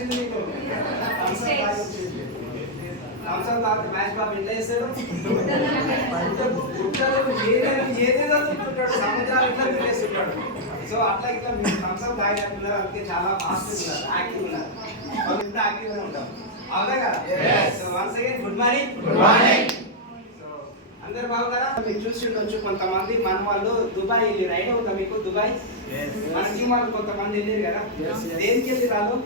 వచ్చింది నీకు థమ్స్అప్ తాగి వచ్చింది థమ్స్అప్ తాగితే మ్యాచ్ బాబు ఇంట్లో వేసాడు గుట్టలు ఏదైనా ఏదేదో తింటుంటాడు సముద్రాలు ఇట్లా తినేస్తుంటాడు సో అట్లా ఇట్లా మీరు థమ్స్అప్ తాగినట్టున్నారు అందుకే చాలా ఫాస్ట్ ఉన్నారు యాక్టివ్ ఉన్నారు వాళ్ళు ఇంత యాక్టివ్గా ఉంటాం అవునా కదా so once again good morning Good morning. అందరు బాగున్నారా? మీరు చూసి ఉండొచ్చు కొంతమంది మన వాళ్ళు దుబాయ్ వెళ్ళి రైడ్ అవుతా మీకు దుబాయ్? మన టీం వాళ్ళు కొంతమంది వెళ్ళారు కదా. దేనికి వెళ్ళి? రాళ్ళు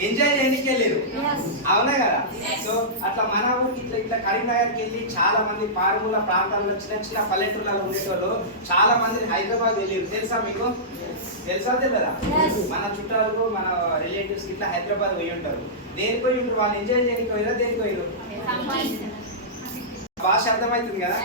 ఎంజాయ్ చేయడానికి వెళ్ళారు. అవునా కదా? సో అట్లా మన ఊరికి ఇట్లా ఇట్లా కరీంనగర్కి వెళ్ళి చాలా మంది పారుమూల ప్రాంతాల్లో చిన్న చిన్న పల్లెటూర్లలో ఉండేటోళ్ళు చాలా మంది హైదరాబాద్ వెళ్ళారు. తెలుసా మీకు? తెలుసా తెలియదా. మన చుట్టాలు మన రిలేటివ్స్ ఇట్లా హైదరాబాద్ పోయి ఉంటారు. దేనికి పోయి ఉంటారు? వాళ్ళు ఎంజాయ్ చేయడానికి పోయినా దేనికి పోయిరు? భాష అర్థమవుతుంది కదా.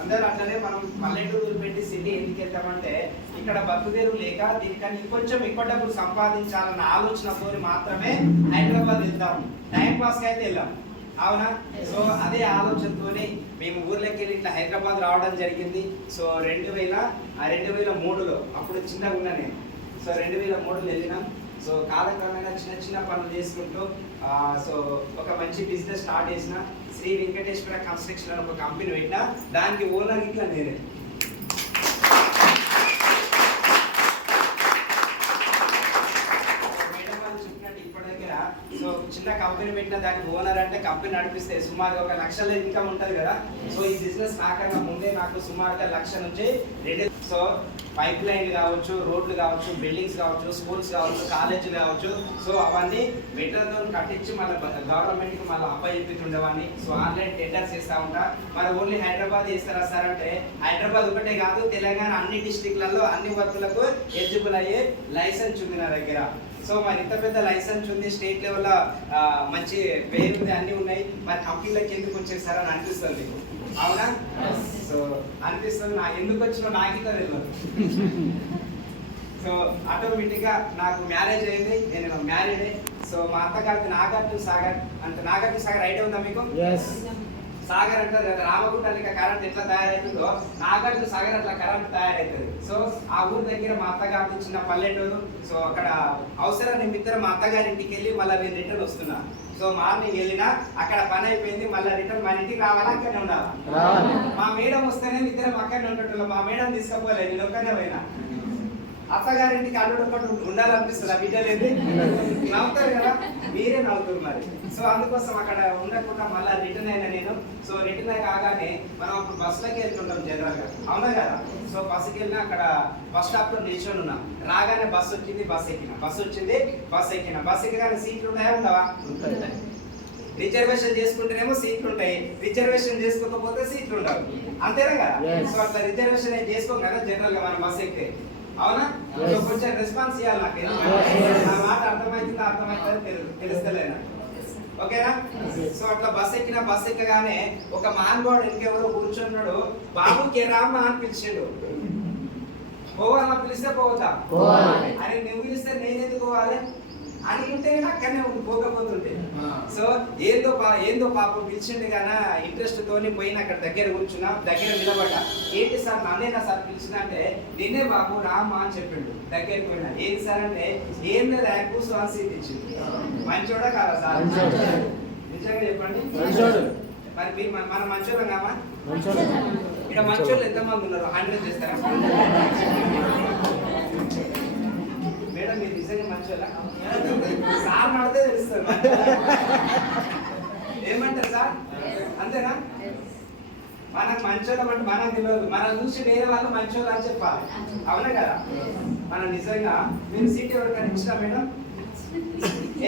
అందరూ అట్లనే మనం పల్లెటూరు పెట్టి సిటీ ఎందుకు వెళ్తామంటే ఇక్కడ బతుకుదేరు లేక దీనికన్నా ఇంకొంచెం ఎక్కువ డబ్బులు సంపాదించాలన్న ఆలోచనతో మాత్రమే హైదరాబాద్ వెళ్తాం టైం పాస్ అయితే వెళ్ళాం. అవునా? సో అదే ఆలోచనతోనే మేము ఊర్లోకి వెళ్ళి ఇట్లా హైదరాబాద్ రావడం జరిగింది. సో రెండు వేల ఆ రెండు వేల మూడులో అప్పుడు చిన్నగా ఉన్నా నేను. సో రెండు వేల మూడులో వెళ్ళినాం. సో కాలక్రమేణా చిన్న చిన్న పనులు చేసుకుంటూ సో ఒక మంచి బిజినెస్ స్టార్ట్ చేసిన. శ్రీ వెంకటేశ్వర కన్స్ట్రక్షన్ అని ఒక కంపెనీ పెట్టిన దానికి ఓనర్ ఇట్లా నేనే. వాళ్ళు చెప్పినట్టు ఇప్పటి దగ్గర సో చిన్న కంపెనీ పెట్టిన దానికి ఓనర్ అంటే కంపెనీ నడిపిస్తే సుమారు ఒక లక్షల ఇన్కమ్ ఉంటుంది కదా. సో ఈ బిజినెస్ నాకన్నా ముందే నాకు సుమారుగా లక్ష నుంచి రెండు సో పైప్ లైన్లు కావచ్చు రోడ్లు కావచ్చు బిల్డింగ్స్ కావచ్చు స్కూల్స్ కావచ్చు కాలేజీలు కావచ్చు. సో అవన్నీ మెటీరియల్తో కట్టించి మళ్ళీ గవర్నమెంట్కి మళ్ళీ అప్పచెప్పించుండేవాడిని. సో ఆన్లైన్ టెండర్స్ చేస్తూ ఉంటా. మరి ఓన్లీ హైదరాబాద్ చేస్తారా సార్ అంటే హైదరాబాద్ ఒకటే కాదు తెలంగాణ అన్ని డిస్టిక్లలో అన్ని వర్కులకు ఎలిజిబుల్ అయ్యే లైసెన్స్ ఉంది నా దగ్గర. సో మరి ఇంత పెద్ద లైసెన్స్ ఉంది స్టేట్ లెవెల్ మంచి పేరు ఉంది అన్ని ఉన్నాయి. మరి కంపెనీలోకి ఎందుకు వచ్చేసారు అని అనిపిస్తుంది మీకు? అవునా? సో అనిపిస్తుంది నా ఎందుకు వచ్చినా నాకు తెలియదు సో ఆటోమేటిక్గా నాకు మ్యారేజ్ అయింది నేను మ్యారీడ్ సో మా అత్తగారికి నాగార్జున సాగర్ అంటే నాగార్జున సాగర్ ఐడియా ఉందా మీకు? సాగర్ అంటారు కదా లెక్క కరెంట్ ఎట్లా తయారవుతుందో నాగార్జున సాగర్ అట్లా కరెంట్ తయారవుతుంది. సో ఆ ఊరు దగ్గర మా అత్తగారి చిన్న పల్లెటూరు సో అక్కడ అవసరం నిమిత్తం మా అత్తగారి ఇంటికి వెళ్ళి మళ్ళీ నేను రిటర్న్ వస్తున్నా. సో మార్నింగ్ వెళ్ళినా అక్కడ పని అయిపోయింది మళ్ళీ రిటర్న్ మన ఇంటికి రావాలా అక్కడనే ఉండాలా. మా మేడం వస్తేనే ఇద్దరం అక్కడనే ఉండేటోళ్ళం మా మేడం తీసుకపోలేదు నేను ఒక్కనే పోయినా. అత్తగారింటికి అల్లుడు ఒకటి ఉండాలనిపిస్తుంది ఆ బిడ్డలు ఏంది? నవ్వుతారు కదా? మీరే నవ్వుతారు మరి. సో అందుకోసం అక్కడ ఉండకుండా మళ్ళీ రిటర్న్ అయినా నేను. సో రిటర్న్ అయి కాగానే మనం అప్పుడు బస్సులోకి వెళ్తుంటాం జనరల్గా. అవునా కదా? సో బస్సుకి వెళ్ళినా అక్కడ బస్ స్టాప్లో నిల్చొని ఉన్నా. రాగానే బస్సు వచ్చింది బస్ ఎక్కిన. బస్సు వచ్చింది బస్ ఎక్కిన. బస్ ఎక్కగానే సీట్లు ఉన్నాయా? ఉండవా? రిజర్వేషన్ చేసుకుంటేనేమో సీట్లు ఉంటాయి. రిజర్వేషన్ చేసుకోకపోతే సీట్లు ఉండవు. అంతేనా కదా. సో అట్లా రిజర్వేషన్ చేసుకోం కదా జనరల్గా మనం బస్ ఎక్కితే? అవునా? కొంచెం రెస్పాన్స్ ఇవ్వాలి నాకు. నా మాట అర్థమవుతుందో అర్థమవుతుందో తెలు- తెలుస్తలే నాకు ఓకేనా? సో అట్లా బస్ ఎక్కిన బస్ ఎక్కగానే ఒక మానవాడు ఇంకెవరో కూర్చున్నాడు. బాబు కే రామ్మ అని పిలిచిండు. పోవాలా? పిలిస్తే పోవాలి. అని నువ్వు పిలిస్తే నేను ఎందుకు పోవాలి? అని ఉంటే నేను అక్కడనే ఉంది పోకపోతుంటే సో ఏందో పా ఏందో పాపం పిలిచిండు గానా ఇంట్రెస్ట్ తోని పోయిన అక్కడ దగ్గర కూర్చున్నా దగ్గర నిలబడ్డా. ఏంటి సార్ నన్నేనా సార్ పిలిచిన అంటే నిన్నే బాబు రామ్మా అని చెప్పిండు. దగ్గరికి పోయినా. ఏంటి సార్ అంటే ఏం లేదా కూర్చో అని సీట్ ఇచ్చింది మంచోడా కాదా సార్. నిజంగా చెప్పండి. మరి మీరు మన- మంచోళ్ళం మంచోడు. ఇక్కడ మంచోళ్ళు ఎంతమంది ఉన్నారు? హండ్రెడ్ చేస్తారా? చేయడం మీరు నిజంగా మంచోళ్ళ? సార్ నడితే తెలుస్తారు ఏమంటారు సార్? అంతేనా? మనకు మంచోళ్ళం అంటే మనకు తెలియదు. మనం చూసి వేరే వాళ్ళు మంచోళ్ళు అని చెప్పాలి. అవునా కదా? మనం నిజంగా మీరు సీట్ ఎవరికైనా ఇచ్చినా మేడం?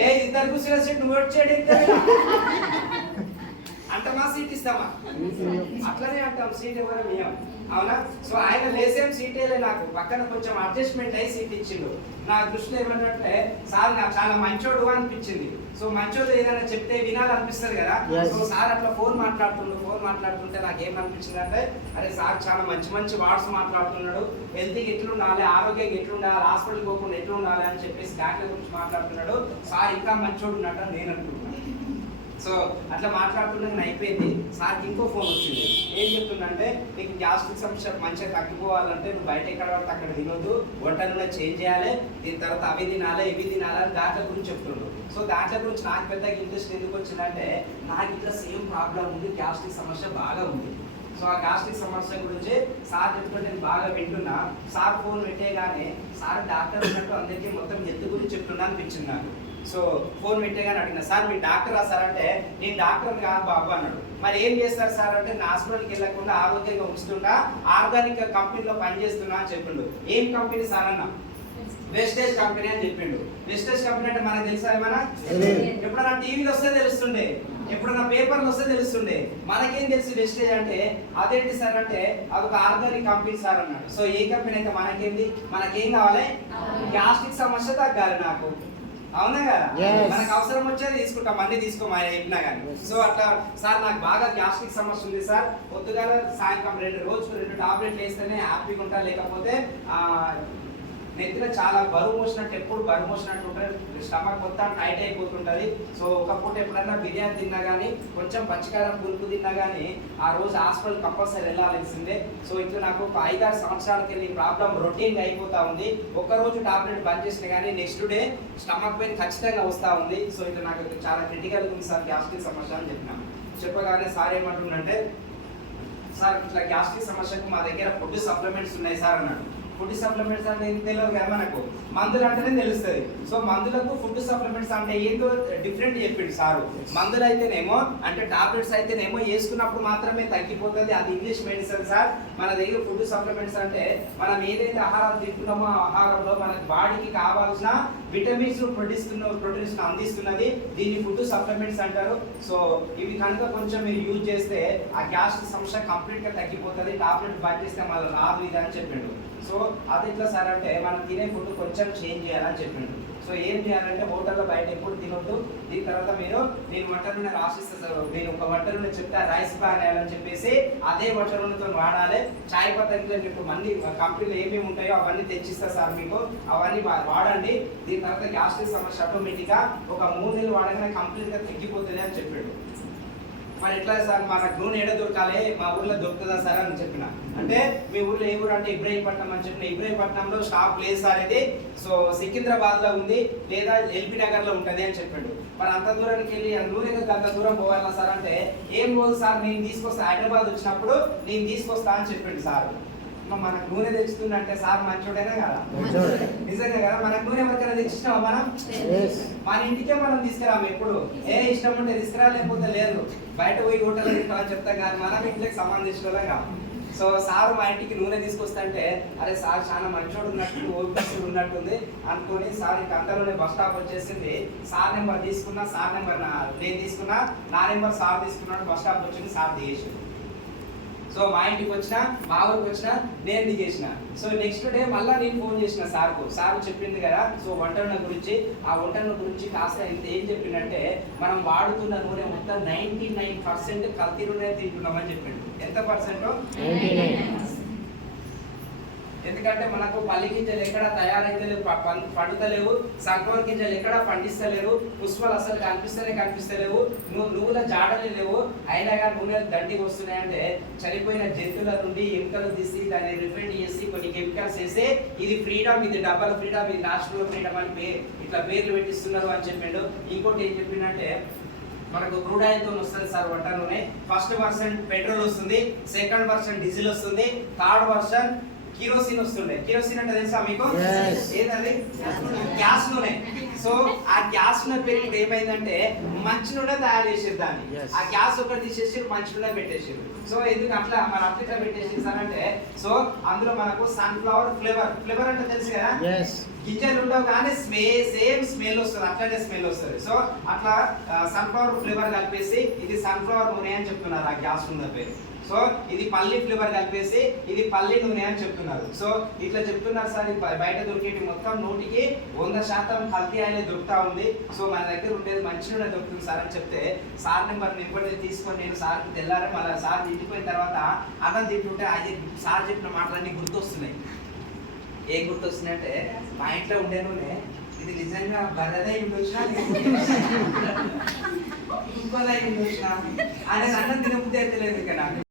ఏ ఇద్దరు కూర్చున్న సీట్ నువ్వు వచ్చాడు ఇద్దరు. అంత మా సీట్ ఇస్తామా? అట్లనే అంటాం సీట్ ఎవరు ఇయ్యం. అవునా? సో ఆయన లేసేం సీట్ వేయలే నాకు. పక్కన కొంచెం అడ్జస్ట్మెంట్ అయ్యి సీట్ ఇచ్చిండు. నా దృష్టిలో ఏమన్నట్టే సార్ నాకు చాలా మంచోడు అనిపించింది. సో మంచోడు ఏదైనా చెప్తే వినాలనిపిస్తుంది కదా. సో సార్ అట్లా ఫోన్ మాట్లాడుతుండు ఫోన్ మాట్లాడుతుంటే నాకు ఏమనిపించింది అంటే అరే సార్ చాలా మంచి మంచి వార్డ్స్ మాట్లాడుతున్నాడు. హెల్త్కి ఎట్లుండాలి ఆరోగ్యంగా ఎట్లుండాలి హాస్పిటల్ పోకుండా ఎట్లుండాలి అని చెప్పేసి డాక్టర్ గురించి మాట్లాడుతున్నాడు. సార్ ఇంకా మంచోడు ఉన్నట్టు నేను అనుకుంటున్నాను సో అట్లా మాట్లాడుతున్నాను అయిపోయింది. సార్కి ఇంకో ఫోన్ వచ్చింది. ఏం చెప్తుందంటే నీకు గ్యాస్ట్రిక్ సమస్య మంచిగా తగ్గిపోవాలంటే నువ్వు బయట ఎక్కడ పడితే అక్కడ తినొద్దు. వంటలు చేంజ్ చేయాలి. దీని తర్వాత అవి తినాలి ఇవి తినాలి అని దాంట్లో గురించి చెప్తుండ్రు సో దాంట్లో గురించి నాకు పెద్దగా ఇంట్రెస్ట్ ఎందుకు వచ్చిందంటే నాకు ఇట్లా సేమ్ ప్రాబ్లం ఉంది. గ్యాస్ట్రిక్ సమస్య బాగా ఉంది. సో ఆ గ్యాస్ట్రిక్ సమస్య గురించి సార్ చెప్తుంటే నేను బాగా వింటున్నా. సార్ ఫోన్ పెట్టేగానే సార్ డాక్టర్ ఉన్నట్టు అందరికీ మొత్తం హెల్త్ గురించి చెప్తున్నా అనిపించింది నాకు. సో ఫోన్ పెట్టేగానే అడిగిన సార్ మీరు డాక్టర్ సార్ అంటే నేను డాక్టర్ కాదు బాబు అన్నాడు. మరి ఏం చేస్తారు సార్ అంటే నా హాస్పిటల్కి వెళ్ళకుండా ఆరోగ్యంగా ఉంచుతుంటా ఆర్గానిక్ కంపెనీలో పనిచేస్తున్నా అని చెప్పిండు. ఏం కంపెనీ సార్ అన్న? వెస్టేజ్ కంపెనీ అని చెప్పిండు. వెస్టేజ్ కంపెనీ అంటే మనకు తెలుసా ఏమన్నా. ఎప్పుడన్నా టీవీలో వస్తే తెలుస్తుండే. ఎప్పుడన్నా పేపర్లు వస్తే తెలుస్తుండే. మనకేం తెలుసు వెస్టేజ్ అంటే అదేంటి సార్ అంటే అదొక ఆర్గానిక్ కంపెనీ సార్ అన్నాడు. సో ఏ కంపెనీ అయితే మనకేంది? మనకేం కావాలి? గ్యాస్ట్రిక్ సమస్య తగ్గాలి నాకు. అవునా కదా. మనకు అవసరం వచ్చేది తీసుకుంటాం అన్ని తీసుకోమని ఆయన చెప్పినా కానీ. సో అట్లా సార్ నాకు బాగా గ్యాస్ట్రిక్ సమస్య ఉంది సార్ పొద్దుగాల సాయంత్రం రెండు రోజుకు రెండు టాబ్లెట్లు వేస్తేనే హ్యాపీగా ఉంటా లేకపోతే ఆ, నెత్తిన చాలా బరువు మోసినట్టు ఎప్పుడు బరువు మోసినట్టు ఉంటుంది. స్టమక్ మొత్తం టైట్ అయిపోతుంటుంది. సో ఒక పూట ఎప్పుడన్నా బిర్యానీ తిన్నా కానీ కొంచెం పచ్చికారం పులుపు తిన్నా కానీ ఆ రోజు హాస్పిటల్ కంపల్సరీ వెళ్ళాల్సిందే. సో ఇట్లా నాకు ఒక ఐదారు సంవత్సరాలకి వెళ్ళి ప్రాబ్లం రొటీన్ అయిపోతా ఉంది. ఒక్కరోజు టాబ్లెట్ బంద్ చేసిన కానీ నెక్స్ట్ డే స్టమక్ పెయిన్ ఖచ్చితంగా వస్తూ ఉంది. సో ఇట్లా నాకు చాలా క్రిటికల్ ఉంది సార్ గ్యాస్ట్రిక్ సమస్య అని చెప్పిన. చెప్పగానే సార్ ఏమంటుండంటే సార్ ఇట్లా గ్యాస్ట్రిక్ సమస్యకు మా దగ్గర ఫుడ్ సప్లిమెంట్స్ ఉన్నాయి సార్ అన్నాడు. ఫుడ్ సప్లిమెంట్స్ అంటే ఏం తెలియదు కదా మనకు? మందులు అంటేనే తెలుస్తుంది. సో మందులకు ఫుడ్ సప్లిమెంట్స్ అంటే ఏంటో డిఫరెంట్ చెప్పిండు సారు. మందులు అయితేనేమో అంటే టాబ్లెట్స్ అయితేనేమో వేసుకున్నప్పుడు మాత్రమే తగ్గిపోతుంది. అది ఇంగ్లీష్ మెడిసిన్ సార్. మన దగ్గర ఫుడ్ సప్లిమెంట్స్ అంటే మనం ఏదైతే ఆహారం తింటున్నామో ఆ ఆహారంలో మనకి బాడీకి కావాల్సిన విటమిన్స్ ప్రొడ్యూస్తున్న ప్రోటీన్స్ అందిస్తున్నది. దీన్ని ఫుడ్ సప్లిమెంట్స్ అంటారు. సో ఇవి కనుక కొంచెం మీరు యూజ్ చేస్తే ఆ గ్యాస్ సమస్య కంప్లీట్గా తగ్గిపోతుంది. టాబ్లెట్ బంద్ చేస్తే మళ్ళీ రాదు ఇది అని చెప్పిండు. సో అది ఎట్లా సార్ అంటే మనం తినే ఫుడ్ కొంచెం చేంజ్ చేయాలని చెప్పిండు. సో ఏం చేయాలంటే హోటల్లో బయట ఎప్పుడు తినొద్దు. దీని తర్వాత మీరు నేను వంట నూనె రాసిస్తా సార్ నేను ఒక వంట నూనె చెప్తే రైస్ ప్యాన్ వేయాలని చెప్పేసి అదే వంట నూనెతో వాడాలి. చాయ్ పద్ధతిలో మీకు మళ్ళీ కంపెనీలో ఏమేమి ఉంటాయో అవన్నీ తెచ్చిస్తా సార్ మీకు. అవన్నీ వాడండి. దీని తర్వాత గ్యాస్ట్రిక్ సమస్య ఆటోమేటిక్గా ఒక మూడు నెలలు వాడగానే కంప్లీట్గా తగ్గిపోతుంది అని చెప్పాడు. మరి ఎట్లా సార్ మన నూనె ఎడ దొరకాలి? మా ఊర్లో దొరుకుతుందా సార్ అని చెప్పిన. అంటే మీ ఊర్లో ఏ ఊరు అంటే ఇబ్రాహీంపట్నం అని చెప్పిన. ఇబ్రాహీంపట్నంలో షాప్ లేదు సార్ ఇది. సో సికింద్రాబాద్లో ఉంది. లేదా ఎల్బీ నగర్లో అని చెప్పాడు. మరి అంత దూరానికి వెళ్ళి ఆ నూనె అంత దూరం పోవాలా సార్? అంటే ఏం పోదు సార్? నేను తీసుకొస్తా. హైదరాబాద్ వచ్చినప్పుడు నేను తీసుకొస్తా అని చెప్పిండు సార్. మనకు నూనె తెచ్చుతుందంటే సార్ మంచోడేనా కదా. నిజంగా కదా మనకు నూనె ఎవరికైనా తెచ్చినావా మనం. మన ఇంటికే మనం తీసుకురాము ఎప్పుడు. ఏ ఇష్టం ఉంటే తీసుకురా లేకపోతే లేదు. బయట పోయి హోటల్ తింటామని చెప్తాం కానీ మనం ఇంటికి సంబంధించిన కాదు సో సార్ మా ఇంటికి నూనె తీసుకొస్తుంటే అరే సార్ చాలా మంచోడు ఉన్నట్టు ఓపికస్తుడు ఉన్నట్టుంది. అనుకొని సార్ ఇంక అంతలోనే బస్ స్టాప్ వచ్చేసింది. సార్ నెంబర్ తీసుకున్నా సార్ నెంబర్ నా నేను తీసుకున్నా నా నెంబర్ సార్ తీసుకున్నాడు బస్ స్టాప్ వచ్చింది సార్ దిగేసి సో మా ఇంటికి వచ్చిన మా ఊరికి వచ్చిన నేను దిగేసిన. సో నెక్స్ట్ డే మళ్ళీ నేను ఫోన్ చేసిన సార్కు. సార్ చెప్పింది కదా సో వంటల గురించి ఆ వంటల గురించి కాస్త ఇంత ఏం చెప్పిందంటే మనం వాడుతున్న నూనె మొత్తం నైంటీ నైన్ పర్సెంట్ కల్తీ నూనె తింటున్నామని చెప్పిండు. ఎంత పర్సెంట్? ఎందుకంటే మనకు పల్లి గింజలు ఎక్కడ తయారైతలేవు ప- పండుతలేవు సన్ఫ్లవర్ గింజలు ఎక్కడ పండిస్తలేవు పుష్పాలు అసలు కనిపిస్తేనే కనిపిస్తలేవు నువ్వు నువ్వుల జాడలే లేవు. అయినా కానీ నూనెలు దండికి వస్తున్నాయంటే చనిపోయిన జంతువుల నుండి ఎముకలు తీసి దాన్ని రిఫైండ్ చేసి కొన్ని కెమికల్స్ వేసి ఇది ఫ్రీడమ్ ఇది డబ్బల ఫ్రీడమ్ ఇది నేషనల్ ఫ్రీడమ్ అని పే ఇట్లా పేర్లు పెట్టిస్తున్నారు అని చెప్పిండు. ఇంకోటి ఏం చెప్పిండంటే మనకు క్రూడ్ ఆయిల్తో వస్తుంది సార్ వంట నూనె. ఫస్ట్ పర్సెంట్ పెట్రోల్ వస్తుంది సెకండ్ వర్షన్ డీజిల్ వస్తుంది థర్డ్ వర్షన్ కిరోసిన్ వస్తుండే. కిరోసిన్ అంటే తెలుసా మీకు. ఏంటది? గ్యాస్ నూనె సో ఆ గ్యాస్ నూనె పేరు ఇప్పుడు ఏమైందంటే మంచి నూనె తయారు చేసారు దాన్ని. ఆ గ్యాస్ ఒకటి తీసేసి మంచి నూనె పెట్టేసారు సో ఎందుకు అట్లా? మరి అట్లా పెట్టేసి అంటే సో అందులో మనకు సన్ఫ్లవర్ ఫ్లేవర్ ఫ్లేవర్ అంటే తెలుసు కదా. గింజలు ఉండవు కానీ స్మే సేమ్ స్మెల్ వస్తుంది. అట్లనే స్మెల్ వస్తుంది. సో అట్లా సన్ఫ్లవర్ ఫ్లేవర్ కలిపేసి ఇది సన్ఫ్లవర్ నూనె అని చెప్తున్నారు ఆ గ్యాస్ నూనె పేరు సో ఇది పల్లి ఫ్లేవర్ కలిపేసి ఇది పల్లి నూనె అని చెప్తున్నారు. సో ఇట్లా చెప్తున్నారు సార్ ఇది బయట దొరికేటి మొత్తం నూటికి వంద శాతం కల్తీ అయినా దొరుకుతా ఉంది. సో మన దగ్గర ఉండేది మంచి నూనె దొరుకుతుంది సార్ అని చెప్తే సార్ నెంబర్ నింపడి తీసుకొని నేను సార్ తెల్లారే మళ్ళీ సార్ తిట్టిపోయిన తర్వాత అన్నం తింటుంటే అది సార్ చెప్పిన మాటలన్నీ గుర్తొస్తున్నాయి. ఏం గుర్తొస్తున్నాయంటే మా ఇంట్లో ఉండే నూనె ఇది నిజంగా బరదే ఉండొచ్చినా ఇంకో లైన్ ఆయన అన్నం తినబుద్ధి అయితే లేదు